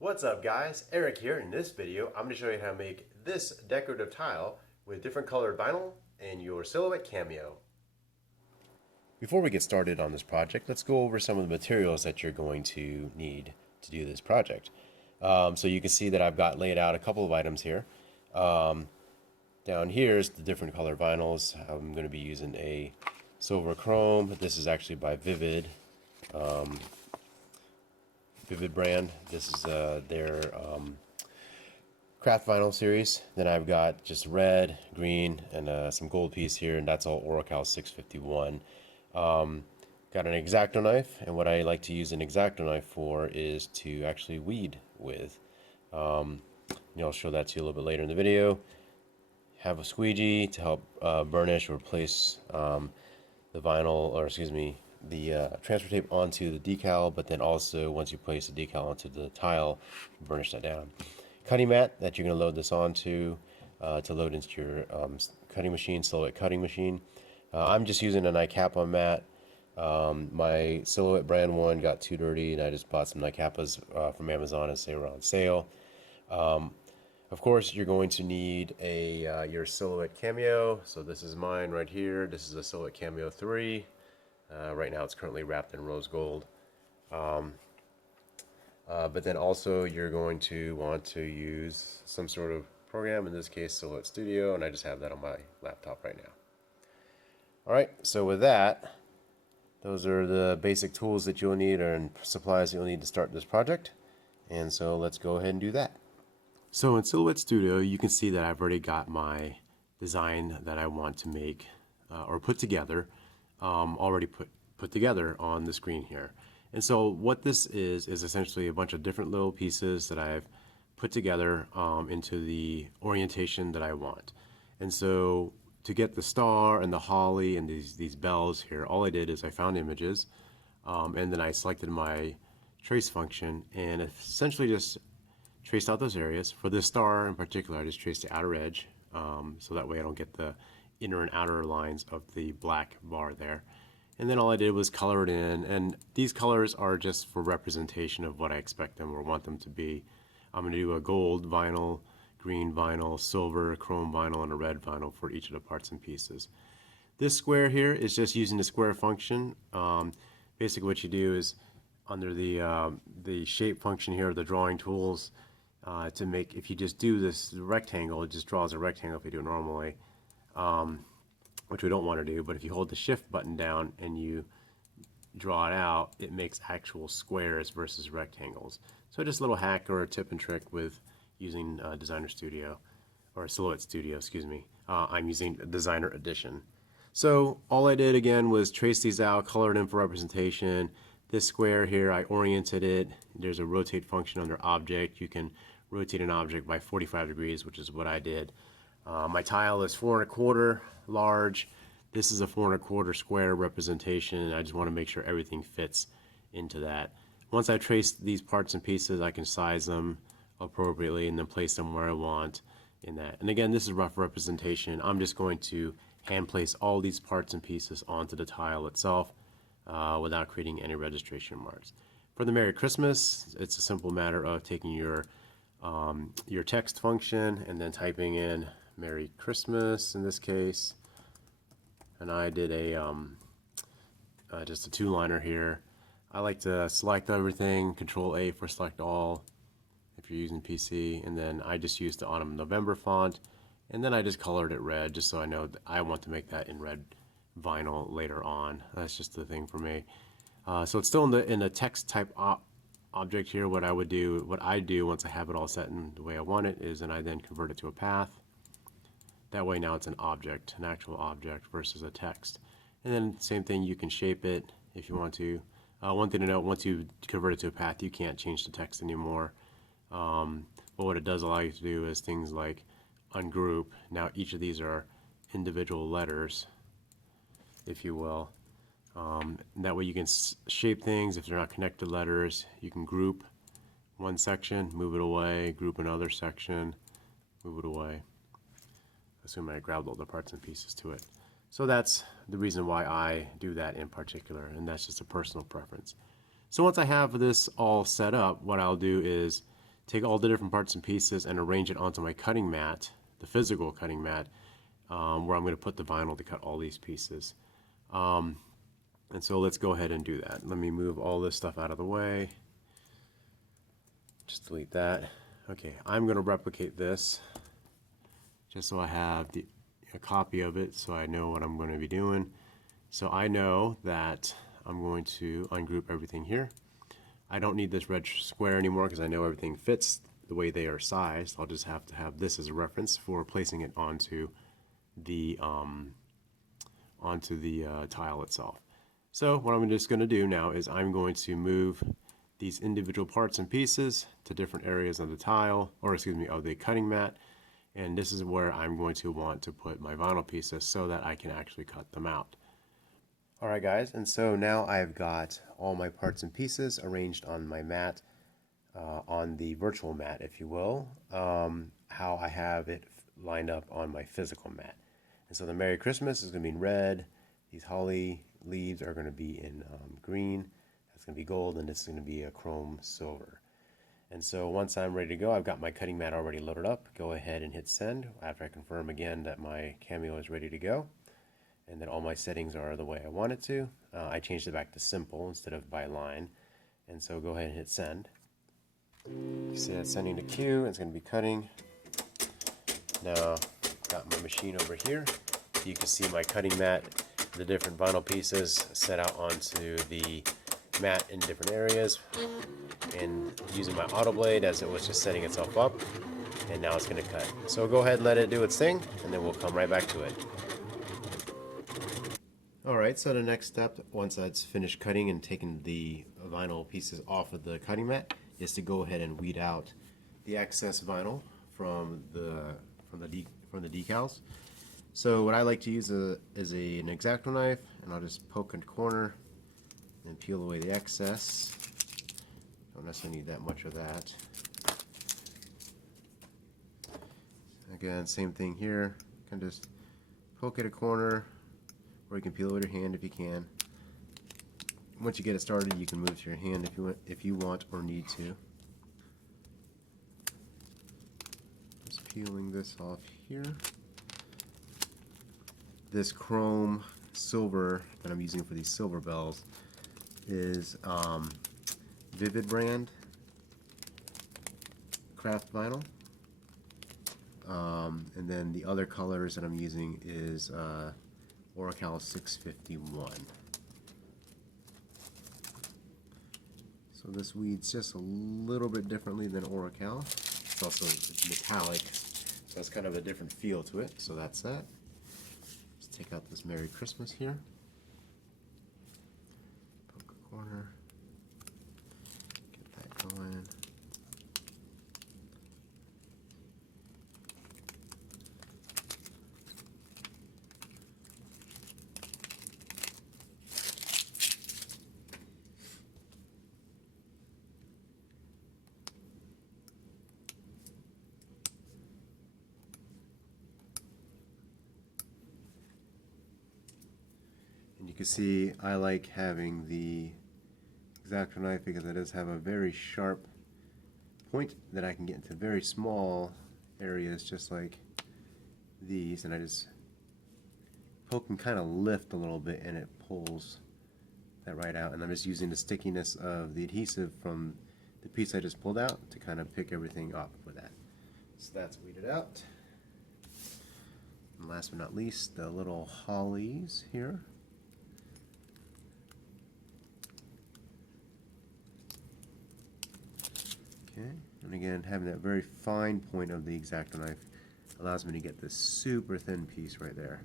What's up guys, Eric here. In this video I'm going to show you how to make this decorative tile with different colored vinyl and your silhouette cameo. Before we get started on this project, let's go over some of the materials that you're going to need to do this project. So you can see that I've got laid out a couple of items here. Down here is the different colored vinyls. I'm going to be using a silver chrome. This is actually by Vivid. Vivid brand. This is their craft vinyl series. Then I've got just red, green, and some gold piece here, and that's all Oracal 651. Got an X-Acto knife, and what I like to use an X-Acto knife for is to actually weed with. I'll show that to you a little bit later in the video. Have a squeegee to help burnish or place the vinyl, or excuse me, the transfer tape onto the decal, but then also once you place the decal onto the tile, burnish that down. Cutting mat that you're going to load this onto to load into your cutting machine, silhouette cutting machine. I'm just using an iCapa mat. My Silhouette brand one got too dirty, and I just bought some iCapas from Amazon as they were on sale. Of course, you're going to need your Silhouette Cameo. So this is mine right here. This is a Silhouette Cameo 3. Right now it's currently wrapped in rose gold. But then also you're going to want to use some sort of program, in this case Silhouette Studio, and I just have that on my laptop right now. Alright, so with that, those are the basic tools that you'll need and supplies you'll need to start this project. And so let's go ahead and do that. So in Silhouette Studio, you can see that I've already got my design that I want to make or put together, already put together on the screen here. And so what this is essentially a bunch of different little pieces that I've put together into the orientation that I want. And so to get the star and the holly and these bells here, all I did is I found images and then I selected my trace function and essentially just traced out those areas. For this star in particular, I just traced the outer edge so that way I don't get the inner and outer lines of the black bar there. And then all I did was color it in, and these colors are just for representation of what I expect them or want them to be. I'm going to do a gold vinyl, green vinyl, silver, chrome vinyl, and a red vinyl for each of the parts and pieces. This square here is just using the square function. Basically what you do is under the shape function here, the drawing tools, to make, if you just do this rectangle, it just draws a rectangle if you do it normally, which we don't want to do. But if you hold the shift button down and you draw it out, it makes actual squares versus rectangles. So just a little hack or a tip and trick with using Designer Studio, or Silhouette Studio, excuse me. I'm using Designer Edition. So all I did again was trace these out, color it in for representation. This square here, I oriented it. There's a rotate function under object. You can rotate an object by 45 degrees, which is what I did. My tile is 4 1/4 large. This is a 4 1/4 square representation. I just want to make sure everything fits into that. Once I trace these parts and pieces, I can size them appropriately and then place them where I want in that. And again, this is rough representation. I'm just going to hand place all these parts and pieces onto the tile itself without creating any registration marks. For the Merry Christmas, it's a simple matter of taking your text function and then typing in Merry Christmas in this case. And I did just a two-liner here. I like to select everything, Control A for select all if you're using PC, and then I just used the Autumn November font, and then I just colored it red just so I know that I want to make that in red vinyl later on. That's just the thing for me. So it's still in the text type object here. What I do once I have it all set in the way I want it is, and I then convert it to a path. That way now it's an object, an actual object versus a text. And then same thing, you can shape it if you want to. One thing to note, once you convert it to a path, you can't change the text anymore. But what it does allow you to do is things like ungroup. Now each of these are individual letters, if you will. That way you can shape things. If they're not connected letters, you can group one section, move it away, group another section, move it away. Assuming I grabbed all the parts and pieces to it. So that's the reason why I do that in particular, and that's just a personal preference. So once I have this all set up, what I'll do is take all the different parts and pieces and arrange it onto my cutting mat, the physical cutting mat, where I'm going to put the vinyl to cut all these pieces. And so let's go ahead and do that. Let me move all this stuff out of the way. Just delete that. Okay, I'm going to replicate this just so I have a copy of it so I know what I'm going to be doing. So I know that I'm going to ungroup everything here. I don't need this red square anymore because I know everything fits the way they are sized. I'll just have to have this as a reference for placing it onto the tile itself. So what I'm just going to do now is I'm going to move these individual parts and pieces to different areas of the tile, or excuse me, of the cutting mat. And this is where I'm going to want to put my vinyl pieces so that I can actually cut them out. Alright guys, and so now I've got all my parts and pieces arranged on my mat, on the virtual mat if you will, how I have it lined up on my physical mat. And so the Merry Christmas is going to be in red, these holly leaves are going to be in green, that's going to be gold, and this is going to be a chrome silver. And so once I'm ready to go, I've got my cutting mat already loaded up. Go ahead and hit send after I confirm again that my Cameo is ready to go. And then all my settings are the way I want it to. I changed it back to simple instead of by line. And so go ahead and hit send. You see that's sending to queue. It's going to be cutting. Now, got my machine over here. You can see my cutting mat, the different vinyl pieces set out onto the mat in different areas. And using my auto blade as it was just setting itself up. And now it's going to cut. So go ahead and let it do its thing, and then we'll come right back to it. Alright, so the next step, once that's finished cutting and taking the vinyl pieces off of the cutting mat, is to go ahead and weed out the excess vinyl from the decals. So what I like to use is an X-Acto knife, and I'll just poke in the corner and peel away the excess. Don't necessarily need that much of that. Again, same thing here. You can just poke at a corner, or you can peel it with your hand if you can. Once you get it started, you can move to your hand if you want or need to. Just peeling this off here. This chrome silver that I'm using for these silver bells is Vivid brand craft vinyl. And then the other colors that I'm using is Oracal 651. So this weeds just a little bit differently than Oracal. It's also metallic, so that's kind of a different feel to it. So that's that. Let's take out this Merry Christmas here. Poke a corner. Get that going. You can see I like having the X-Acto knife because it does have a very sharp point that I can get into very small areas just like these, and I just poke and kind of lift a little bit and it pulls that right out, and I'm just using the stickiness of the adhesive from the piece I just pulled out to kind of pick everything up with that. So that's weeded out. And last but not least, the little hollies here. Okay, and again, having that very fine point of the X-Acto knife allows me to get this super thin piece right there.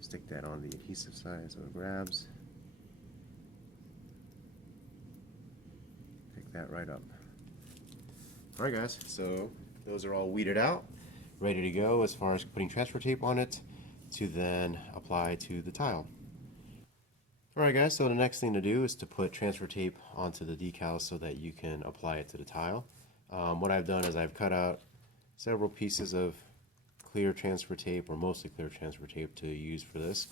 Stick that on the adhesive side so it grabs. Pick that right up. Alright guys, so those are all weeded out, ready to go as far as putting transfer tape on it to then apply to the tile. Alright guys, so the next thing to do is to put transfer tape onto the decals so that you can apply it to the tile. What I've done is I've cut out several pieces of clear transfer tape, or mostly clear transfer tape, to use for this.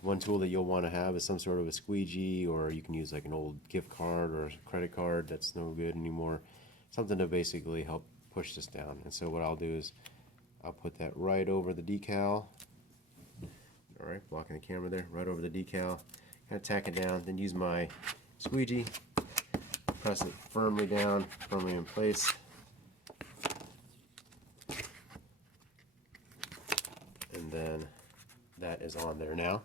One tool that you'll want to have is some sort of a squeegee, or you can use like an old gift card or a credit card that's no good anymore. something to basically help push this down. And so what I'll do is I'll put that right over the decal. All right, blocking the camera there, right over the decal. Kind of tack it down, then use my squeegee, press it firmly down, firmly in place. And then that is on there now.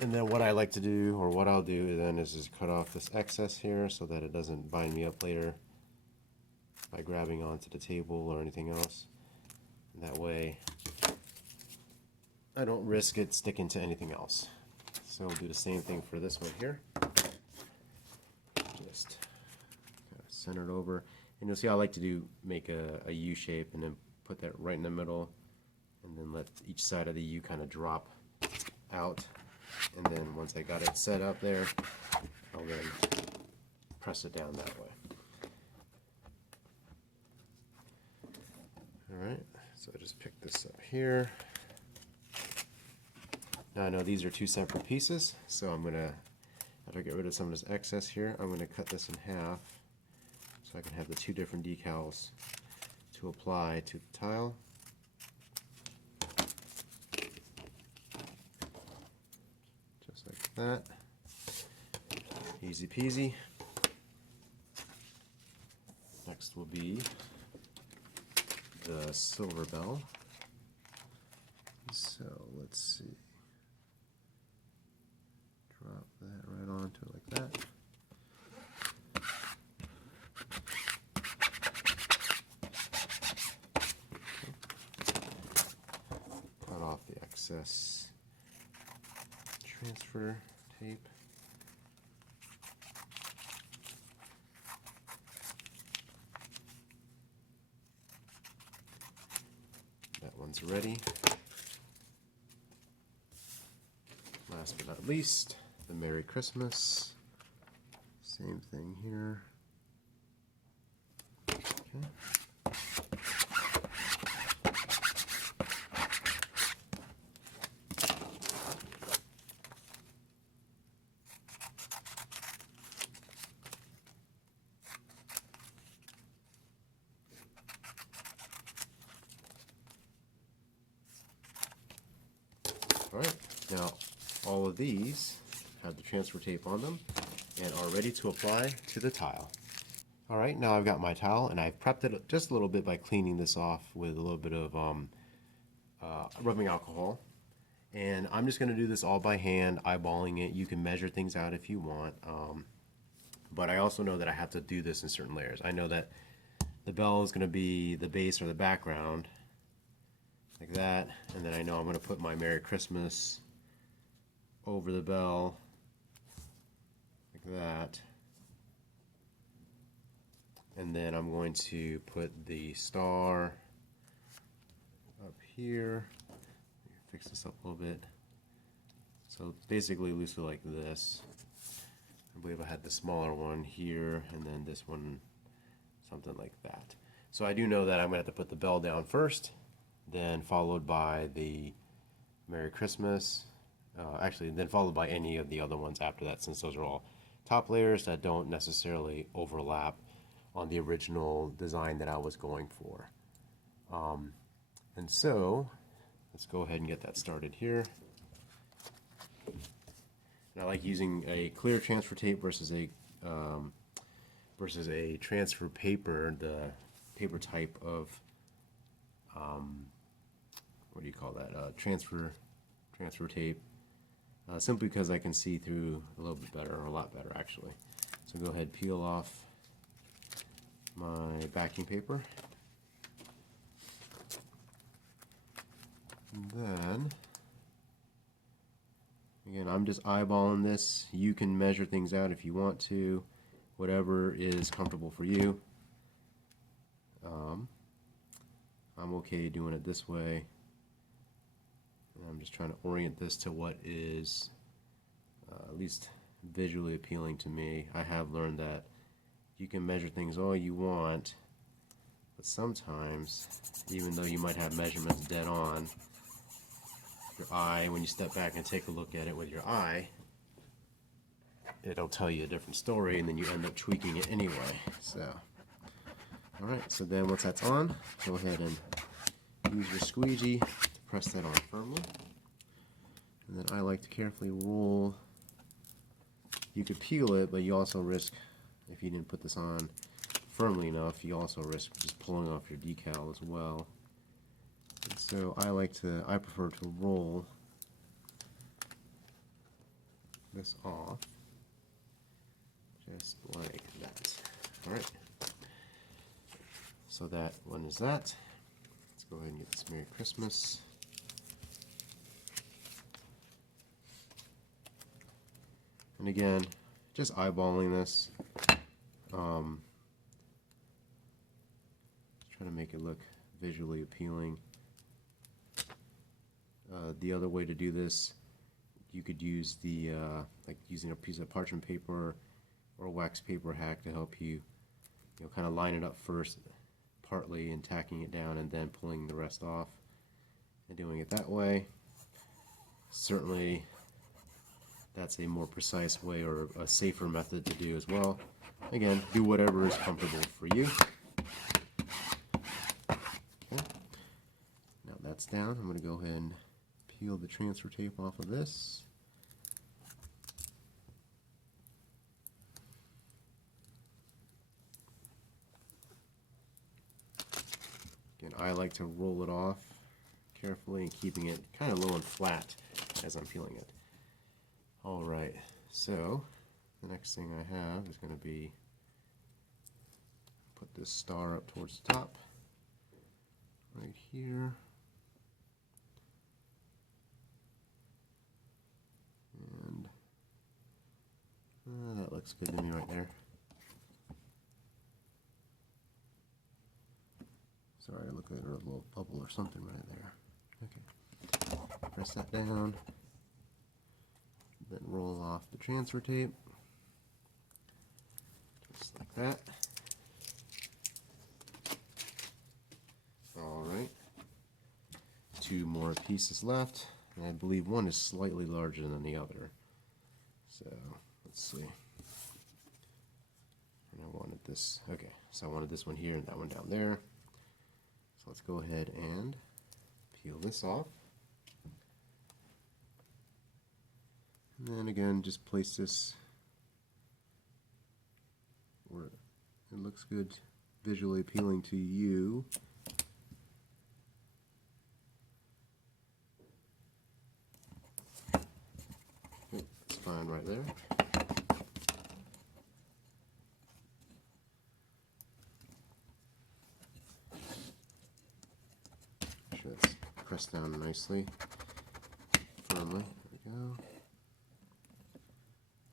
And then what I like to do, or what I'll do then, is just cut off this excess here so that it doesn't bind me up later by grabbing onto the table or anything else. And that way I don't risk it sticking to anything else. So we'll do the same thing for this one here. Just kind of center it over. And you'll see I like to make a U shape and then put that right in the middle, and then let each side of the U kind of drop out. And then once I got it set up there, I'll then press it down that way. Alright, so I just pick this up here. Now I know these are two separate pieces, so I'm going to, after I get rid of some of this excess here, I'm going to cut this in half so I can have the two different decals to apply to the tile. Just like that. Easy peasy. Next will be the silver bell. So let's see. Drop that right onto it like that. Cut off the excess transfer tape. That one's ready. Last but not least, the Merry Christmas. Same thing here. Okay. Alright, now all of these have the transfer tape on them and are ready to apply to the tile. Alright, now I've got my tile and I've prepped it just a little bit by cleaning this off with a little bit of rubbing alcohol. And I'm just going to do this all by hand, eyeballing it. You can measure things out if you want. But I also know that I have to do this in certain layers. I know that the bell is going to be the base or the background, like that. And then I know I'm going to put my Merry Christmas over the bell, like that. And then I'm going to put the star up here. Fix this up a little bit. So basically loosely like this. I believe I had the smaller one here, and then this one something like that. So I do know that I'm going to have to put the bell down first, then followed by the Merry Christmas. Actually, then followed by any of the other ones after that, since those are all top layers that don't necessarily overlap on the original design that I was going for. And so let's go ahead and get that started here. And I like using a clear transfer tape versus a transfer paper, the paper type of what do you call that? Transfer tape. Simply because I can see through a little bit better, or a lot better actually. So go ahead, peel off my backing paper. And then, again, I'm just eyeballing this. You can measure things out if you want to, whatever is comfortable for you. I'm okay doing it this way. I'm just trying to orient this to what is at least visually appealing to me. I have learned that you can measure things all you want, but sometimes, even though you might have measurements dead on, your eye, when you step back and take a look at it with your eye, it'll tell you a different story, and then you end up tweaking it anyway. So Alright, so then once that's on, go ahead and use your squeegee to press that on firmly. And then I like to carefully roll. You could peel it, but you also risk, if you didn't put this on firmly enough, you also risk just pulling off your decal as well. And so I prefer to roll this off just like that. Alright. So that one is that. Let's go ahead and get this Merry Christmas. And again, just eyeballing this. Trying to make it look visually appealing. The other way to do this, you could use the like using a piece of parchment paper or a wax paper hack to help you, kind of line it up first, partly, and tacking it down, and then pulling the rest off, and doing it that way. Certainly, that's a more precise way or a safer method to do as well. Again, do whatever is comfortable for you. Okay. Now that's down, I'm going to go ahead and peel the transfer tape off of this. Again, I like to roll it off carefully and keeping it kind of low and flat as I'm peeling it. Alright, so the next thing I have is going to be put this star up towards the top, right here. And that looks good to me right there. Sorry, I look like a little bubble or something right there. Okay, press that down, then roll off the transfer tape, just like that. Alright, 2 more pieces left, and I believe one is slightly larger than the other. So, let's see. And I wanted this, okay, so I wanted this one here and that one down there. So let's go ahead and peel this off. And then again, just place this where it looks good, visually appealing to you. Okay, that's fine right there. Make sure that's pressed down nicely, firmly. There we go.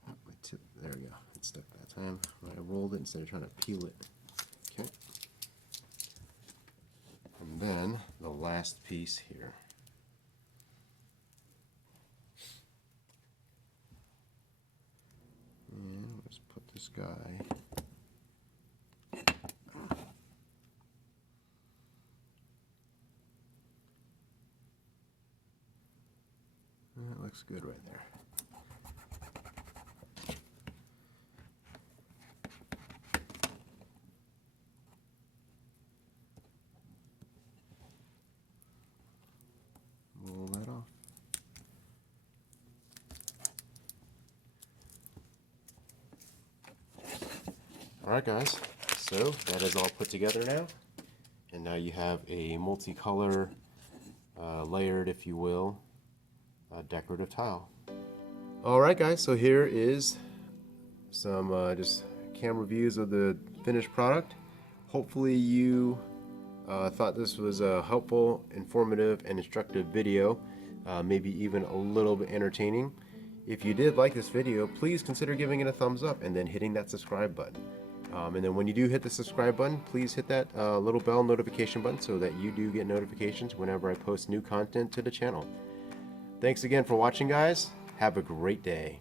Oh, my tip, there we go. It stuck that time when I rolled it instead of trying to peel it. Okay. And then the last piece here. And let's put this guy. That looks good right there. Roll that off. Alright guys, so that is all put together now. And now you have a multicolor, layered, if you will, decorative tile. Alright guys, so here is some just camera views of the finished product. Hopefully you thought this was a helpful, informative, and instructive video, maybe even a little bit entertaining. If you did like this video, please consider giving it a thumbs up and then hitting that subscribe button. And then when you do hit the subscribe button, please hit that little bell notification button so that you do get notifications whenever I post new content to the channel. Thanks again for watching, guys. Have a great day.